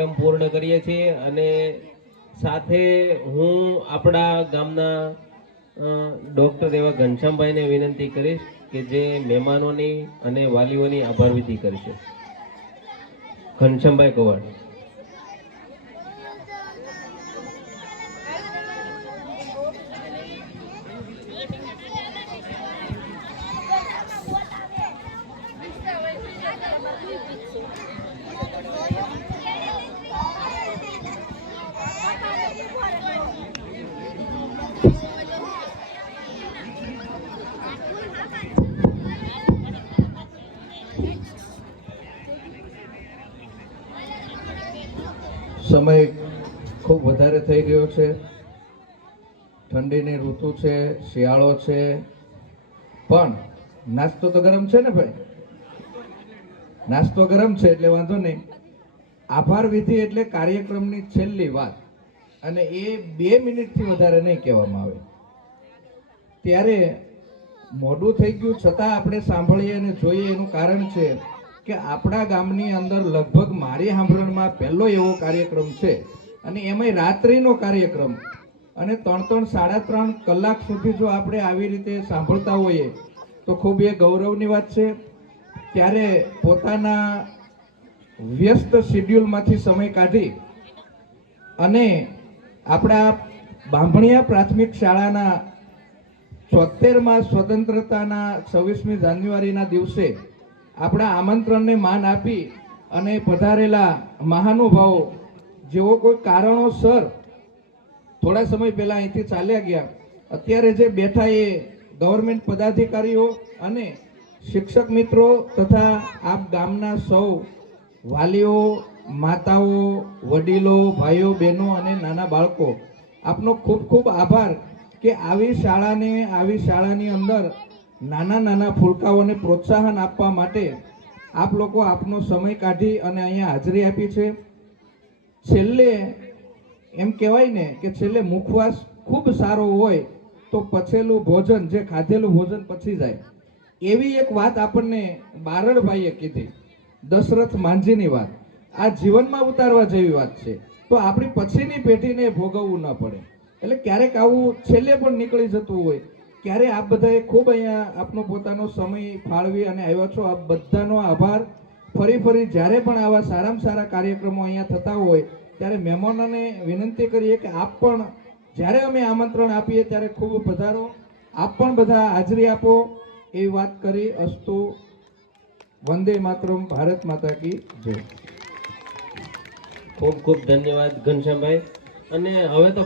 કાર્યક્રમ પૂર્ણ કરીએ છીએ અને સાથે હું આપણા ગામના ડૉક્ટર એવા ઘનશ્યામભાઈને વિનંતી કરીશ કે જે મહેમાનોની અને વાલીઓની આભાર વિધિ કરશે. ઘનશ્યામભાઈ કવાડ. સમય ખૂબ વધારે થઈ ગયો છે. ઠંડીની ઋતુ છે, શિયાળો છે. પણ નાસ્તો તો ગરમ છે ને ભાઈ? નાસ્તો ગરમ છે એટલે વાંધો નહીં. આભાર વિધિ એટલે કાર્યક્રમની છેલ્લી વાત. અને એ બે મિનિટથી વધારે નહીં કહેવામાં આવે. ત્યારે મોડું થઈ ગયું છતાં આપણે સાંભળીએ અને જોઈએ એનું કારણ છે કે આપણા ગામની અંદર લગભગ મારી સાંભળણમાં પહેલો એવો કાર્યક્રમ છે. અને એમાંય રાત્રિનો કાર્યક્રમ. અને ત્રણ ત્રણ સાડા ત્રણ કલાક સુધી જો આપણે આવી રીતે સાંભળતા હોઈએ, તો ખૂબ એ ગૌરવની વાત છે. ત્યારે પોતાના વ્યસ્ત શિડ્યુલમાંથી સમય કાઢી અને આપણા બાંભણિયા પ્રાથમિક શાળાના ચોતેરમાં સ્વતંત્રતાના છવ્વીસમી જાન્યુઆરીના દિવસે આપણા આમંત્રણને માન આપી અને પધારેલા મહાનુભાવો, જેઓ કોઈ કારણોસર થોડા સમય પહેલા અહીંથી ચાલ્યા ગયા, અત્યારે જે બેઠા એ ગવર્મેન્ટ પદાધિકારીઓ અને શિક્ષક મિત્રો તથા આપ ગામના સૌ વાલીઓ, માતાઓ, વડીલો, ભાઈઓ, બહેનો અને નાના બાળકો, આપનો ખૂબ ખૂબ આભાર કે આવી શાળાને, આવી શાળાની અંદર નાના નાના ફૂલકાઓને પ્રોત્સાહન આપવા માટે આપ લોકો આપનો સમય કાઢી અને અહીંયા હાજરી આપી છે. છેલ્લે એમ કહેવાય ને કે છેલ્લે મુખવાસ ખૂબ સારો હોય તો પછેલું ભોજન, જે ખાધેલું ભોજન પછી જાય. એવી એક વાત આપણને બારડભાઈએ કીધી, દશરથ માંઝીની વાત. આ જીવનમાં ઉતારવા જેવી વાત છે. તો આપણી પછીની પેઢીને ભોગવવું ન પડે. એટલે ક્યારેક આવું છેલ્લે પણ નીકળી જતું હોય. ક્યારે આપ બધાએ ખૂબ અહીંયા આપનો પોતાનો સમય ફાળવી અને આવ્યા છો? આપ બધાનો આભાર. ફરી ફરી જ્યારે પણ આવા સારામાં સારા કાર્યક્રમો અહીંયા થતા હોય, ત્યારે મહેમાનોને વિનંતી કરીએ કે આપ પણ જ્યારે અમે આમંત્રણ આપીએ ત્યારે ખૂબ પધારો. આપ પણ બધા હાજરી આપો. એ વાત કરી અસ્તુ. વંદે માતરમ, ભારત માતા કી જય. ખૂબ ખૂબ ધન્યવાદ ઘનશ્યામભાઈ. અને હવે તો